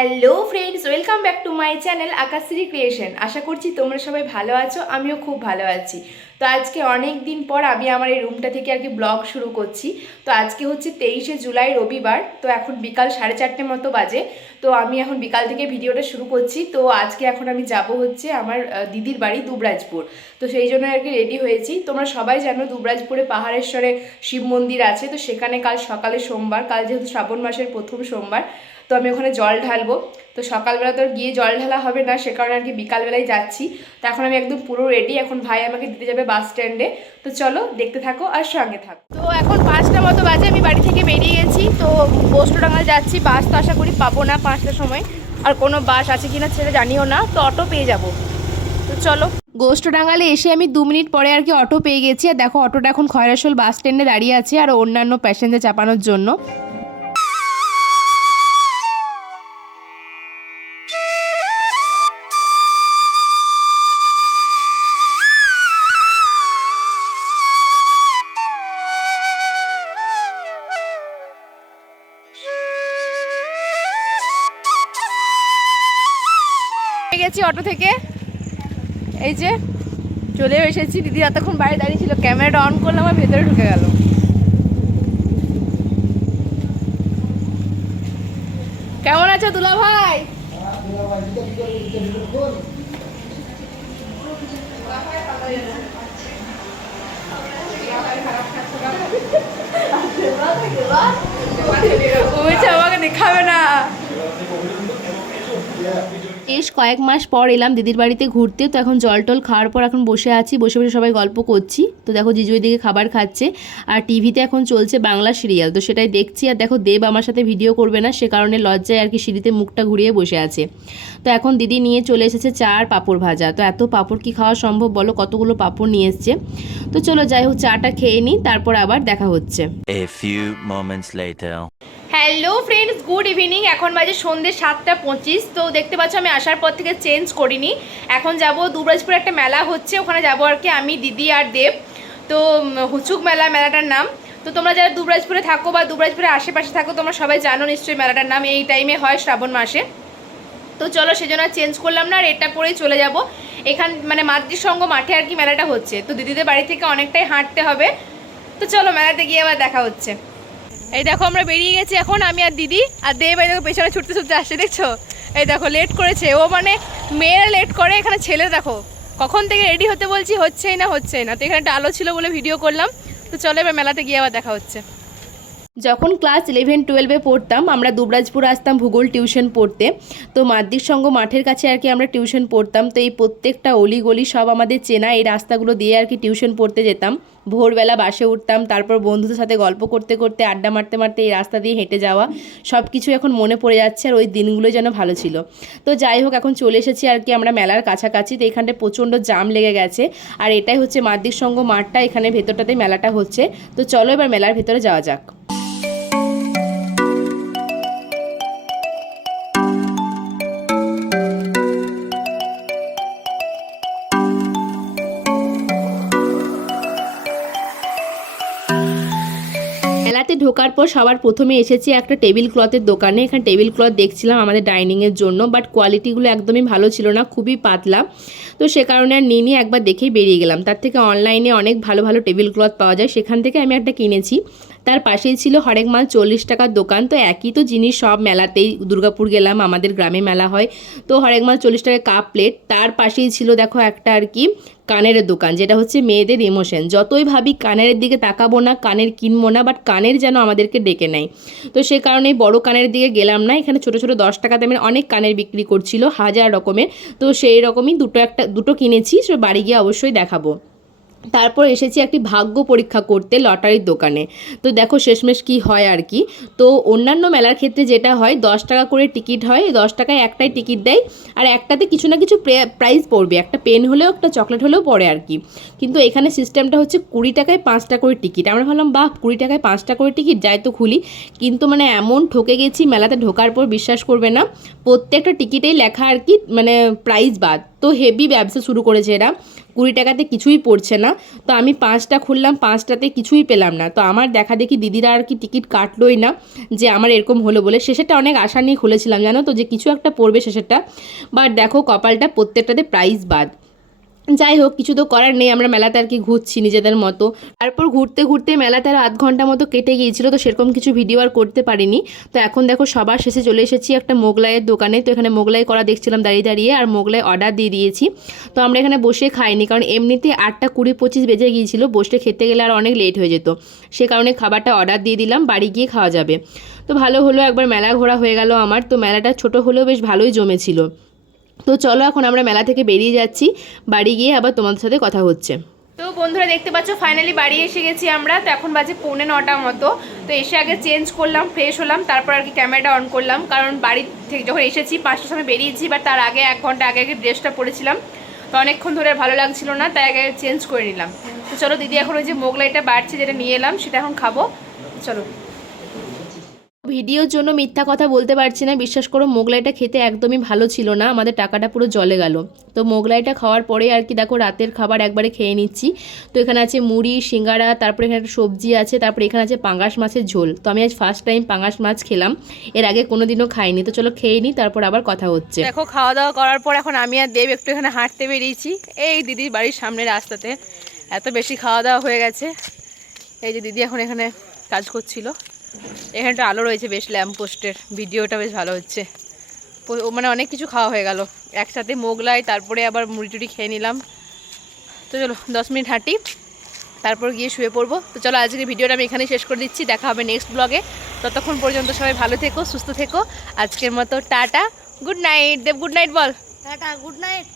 Hello friends, welcome back to my channel Akashshree creation. আশা করছি তোমরা সবাই ভালো আছো, আমিও খুব ভালো আছি। তো আজকে অনেক দিন পর আমি আমার এই রুমটা থেকে আর কি ব্লগ শুরু করছি। তো আজকে হচ্ছে 23শে জুলাই রবিবার। তো এখন বিকাল 4:30 মতো বাজে। তো আমি এখন বিকাল থেকে ভিডিওটা শুরু করছি। তো আজকে এখন আমি যাব হচ্ছে আমার দিদির বাড়ি দুবরাজপুর। তো সেই জন্য আর কি রেডি হয়েছি। তোমরা সবাই জানো দুবরাজপুরে পাহাড়েশ্বরে শিব মন্দির আছে। তো সেখানে কাল সকালে সোমবার, কাল যেহেতু শ্রাবণ মাসের প্রথম সোমবার, তো আমি ওখানে জল ঢালবো। তো সকালবেলা তো গিয়ে জল ঢালা হবে না, সে কারণে আর কি বিকালবেলায় যাচ্ছি। তো এখন আমি একদম পুরো রেডি। এখন ভাই আমাকে দিতে যাবে বাস স্ট্যান্ডে। তো চলো দেখতে থাকো আর সঙ্গে থাকো। তো এখন 5টা মতো বাজে, আমি বাড়ি থেকে বেরিয়ে গেছি। তো পোস্টডাঙ্গা যাচ্ছি। বাস তো আশা করি পাবো না 5টার সময়, আর কোনো বাস আছে কিনা সেটা জানিও না। তো অটো পেয়ে যাবো। তো চলো। গোষ্ঠডাঙ্গালে এসে আমি 2 মিনিট পরে আর কি অটো পেয়ে গেছি। আর দেখো অটোটা এখন খয়রাশোল বাস স্ট্যান্ডে দাঁড়িয়ে আছে আর অন্যান্য প্যাসেঞ্জার চাপানোর জন্য। গেছি অটো থেকে, এই যে চলে এসেছি। দিদি এতক্ষণ বাইরে দাঁড়িয়ে ছিল, ক্যামেরাটা অন করলাম আর ভেতরে ঢুকে গেল। কেমন আছো দুলা ভাই? আমাকে দেখাবে না। বেশ কয়েক মাস পর এলাম দিদির বাড়িতে ঘুরতে। তো এখন জল টল খাওয়ার পর এখন বসে আছি, বসে বসে সবাই গল্প করছি। তো দেখো জিজু এদিকে খাবার খাচ্ছে আর টিভিতে এখন চলছে বাংলা সিরিয়াল, তো সেটাই দেখছি। আর দেখো দেব আমার সাথে ভিডিও করবে না, সে কারণে লজ্জায় আর কি সিঁড়িতে মুখটা ঘুরিয়ে বসে আছে। তো এখন দিদি নিয়ে চলে এসেছে চা আর পাঁপড় ভাজা। তো এত পাঁপড় কি খাওয়া সম্ভব বলো, কতগুলো পাঁপড় নিয়ে এসছে। তো চলো যাই হোক, চাটা খেয়ে নিই, তারপর আবার দেখা হচ্ছে। Hello friends, good evening. এখন বাজে সন্ধ্যে 7:25। তো দেখতে পাচ্ছ আমি আসার পর থেকে চেঞ্জ করিনি। এখন যাব দুবরাজপুরে, একটা মেলা হচ্ছে, ওখানে যাব আর কি আমি, দিদি আর দেব। তো হুচুক মেলাটার নাম। তো তোমরা যারা দুবরাজপুরে থাকো বা দুবরাজপুরের আশেপাশে থাকো, তোমরা সবাই জানো নিশ্চয়ই মেলাটার নাম। এই টাইমে হয় শ্রাবণ মাসে। তো চলো সেজন্য চেঞ্জ করলাম না, আর এটা পরেই চলে যাব। এখান মানে মাতৃসংঘ মাঠে আর কি মেলাটা হচ্ছে। তো দিদিদের বাড়ি থেকে অনেকটাই হাঁটতে হবে। তো চলো মেলাতে গিয়ে আবার দেখা হচ্ছে। এই দেখো আমরা বেরিয়ে গেছি এখন, আমি আর দিদি। আর দেব এই দেখো পেছনে ছুটতে ছুটতে আসছে, দেখছো? এই দেখো লেট করেছে ও, মানে মেয়েরা লেট করে, এখানে ছেলে দেখো কখন থেকে রেডি হতে বলছি, হচ্ছেই না। তো এখানে একটা আলো ছিল বলে ভিডিও করলাম। তো চলো এবার মেলাতে গিয়ে আবার দেখা হচ্ছে। যখন ক্লাস 11-12-এ পড়তাম আমরা দুবরাজপুর আসতাম ভূগোল টিউশন পড়তে। তো মাতৃসংঘ মাঠের কাছে আর কি আমরা টিউশন পড়তাম। তো এই প্রত্যেকটা অলিগলি সব আমাদের চেনা, এই রাস্তাগুলো দিয়ে আর কি টিউশন পড়তে যেতাম। ভোরবেলা বাসে উঠতাম, তারপর বন্ধুদের সাথে গল্প করতে করতে আড্ডা মারতে মারতে এই রাস্তা দিয়ে হেঁটে যাওয়া, সব কিছু এখন মনে পড়ে যাচ্ছে। আর ওই দিনগুলো যেন ভালো ছিল। তো যাই হোক, এখন চলে এসেছি আর কি আমরা মেলার কাছাকাছি। তো এখানটায় প্রচণ্ড জাম লেগে গেছে। আর এটাই হচ্ছে মাতৃসংঘ মাঠটা, এখানে ভেতরটাতে মেলাটা হচ্ছে। তো চলো এবার মেলার ভেতরে যাওয়া যাক। মেলাতে ঢোকার পর সবার প্রথমে এসেছি একটা টেবিল ক্লথের দোকানে। এখানে টেবিল ক্লথ দেখছিলাম আমাদের ডাইনিংয়ের জন্য, বাট কোয়ালিটিগুলো একদমই ভালো ছিল না, খুবই পাতলা। তো সে কারণে আর নিয়ে একবার দেখেই বেরিয়ে গেলাম। তার থেকে অনলাইনে অনেক ভালো ভালো টেবিল ক্লথ পাওয়া যায়, সেখান থেকে আমি একটা কিনেছি। তার পাশেই ছিল হরেক মাল 40 টাকার দোকান। তো একই তো জিনিস সব মেলাতেই, দুর্গাপুর গেলাম, আমাদের গ্রামে মেলা হয়। তো হরেক মাল 40 টাকায় কাপ প্লেট। তার পাশেই ছিল দেখো একটা আর কি কানের দোকান, যেটা হচ্ছে মেয়েদের ইমোশন। যতই ভাবি কানের দিকে তাকাবো না, কানের কিনবো না, বাট কানের যেন আমাদেরকে ডেকে নেয়। তো সে কারণেই বড় কানের দিকে গেলাম না। এখানে ছোট ছোট 10 টাকা দামের অনেক কানের বিক্রি করছিল, হাজার রকমের। তো সেই রকমই দুটো কিনেছি, সে বাড়ি গিয়ে অবশ্যই দেখাবো। তারপর এসেছি একটি ভাগ্য পরীক্ষা করতে লটারির দোকানে। তো দেখো শেষমেশ কি হয় আর কি। তো অন্যান্য মেলার ক্ষেত্রে যেটা হয় 10 টাকা করে টিকিট হয়, 10 টাকায় একটাই টিকিট দেয়, আর একটাতে কিছু না কিছু প্রাইজ পড়বে, একটা পেন হলেও একটা চকলেট হলেও পড়ে আর কি। কিন্তু এখানে সিস্টেমটা হচ্ছে 20 টাকায় 5টা করে টিকিট। আমরা ভাবলাম বাহ, 20 টাকায় 5টা করে টিকিট, যাই তো খুলি। কিন্তু মানে এমন ঠকে গেছি মেলাতে ঢোকার পর, বিশ্বাস করবে না, প্রত্যেকটা টিকিটেই লেখা আর কি মানে প্রাইজ বাদ। তো হেভি ব্যবসা শুরু করেছে এরা। 20 টাকাতে কিছুই পড়ছে না। তো আমি 5টা খুললাম, 5টাতে কিছুই পেলাম না। তো আমার দেখা দেখি দিদিরা আর কি টিকিট কাটলোই না, যে আমার এরকম হলো বলে। শেষেরটা অনেক আশা নিয়ে খুলেছিলাম জানো তো, যে কিছু একটা পড়বে শেষেরটা, বাট দেখো কপালটা প্রত্যেকটাতে প্রাইস বাদ। যাই হোক, কিছু তো করার নেই, আমরা মেলাতে আর কি ঘুরছি নিজেদের মতো। তারপর ঘুরতে ঘুরতে মেলাতে আর আধ ঘন্টা মতো কেটে গিয়েছিল, তো সেরকম কিছু ভিডিও আর করতে পারিনি। তো এখন দেখো সবার শেষে চলে এসেছি একটা মোগলাইয়ের দোকানে। তো এখানে মোগলাই করা দেখছিলাম দাঁড়িয়ে দাঁড়িয়ে, আর মোগলাই অর্ডার দিয়ে দিয়েছি। তো আমরা এখানে বসে খাইনি, কারণ এমনিতে 8টা 20-25 বেজে গিয়েছিল, বসে খেতে গেলে আর অনেক লেট হয়ে যেত। সে কারণে খাবারটা অর্ডার দিয়ে দিলাম, বাড়ি গিয়ে খাওয়া যাবে। তো ভালো হলো, একবার মেলা ঘোরা হয়ে গেল আমার। তো মেলাটা ছোট হলেও বেশ ভালোই জমেছিল। তো চলো এখন আমরা মেলা থেকে বেরিয়ে যাচ্ছি, বাড়ি গিয়ে আবার তোমাদের সাথে কথা হচ্ছে। তো বন্ধুরা দেখতে পাচ্ছ ফাইনালি বাড়ি এসে গেছি আমরা। তো এখন বাজে 8:45 মতো। তো এসে আগে চেঞ্জ করলাম, ফ্রেশ হলাম, তারপর আর কি ক্যামেরাটা অন করলাম, কারণ বাড়ি থেকে যখন এসেছি 5টার সময় বেরিয়েছি, বাট তার আগে 1 ঘন্টা আগে আগে ড্রেসটা পরেছিলাম। তো অনেকক্ষণ ধরে ভালো লাগছিল না, তাই আগে চেঞ্জ করে নিলাম। তো চলো, দিদি এখন ওই যে মোগলাইটা বাড়ছে যেটা নিয়ে এলাম, সেটা এখন খাবো। চলো। ভিডিওর জন্য মিথ্যা কথা বলতে পারছি না, বিশ্বাস করো মোগলাইটা খেতে একদমই ভালো ছিল না, আমাদের টাকাটা পুরো জলে গেল। তো মোগলাইটা খাওয়ার পরে আর কি দেখো রাতের খাবার একবারে খেয়ে নিচ্ছি। তো এখানে আছে মুড়ি, সিঙ্গারা, তারপরে এখানে একটা সবজি আছে, তারপরে এখানে আছে পাঙ্গাস মাছের ঝোল। তো আমি আজ ফার্স্ট টাইম পাঙ্গাস মাছ খেলাম, এর আগে কোনোদিনও খাইনি। তো চলো খেয়ে নিই, তারপর আবার কথা হচ্ছে। দেখো খাওয়া দাওয়া করার পর এখন আমি আর দেব একটু এখানে হাঁটতে বেরিয়েছি, এই দিদির বাড়ির সামনে রাস্তাতে। এত বেশি খাওয়া দাওয়া হয়ে গেছে। এই যে দিদি এখন এখানে কাজ করছিল, এখানে একটা আলো রয়েছে বেশ, ল্যাম্প পোস্টের, ভিডিওটা বেশ ভালো হচ্ছে। মানে অনেক কিছু খাওয়া হয়ে গেল একসাথে, মোগলাই তারপরে আবার মুড়ি টুড়ি খেয়ে নিলাম। তো চলো 10 মিনিট হাঁটি, তারপর গিয়ে শুয়ে পড়বো। তো চলো আজকের ভিডিওটা আমি এখানেই শেষ করে দিচ্ছি, দেখা হবে নেক্সট ব্লগে। ততক্ষণ পর্যন্ত সবাই ভালো থেকো, সুস্থ থেকো। আজকের মতো tata, good night. Dev good night বল। Tata, good night.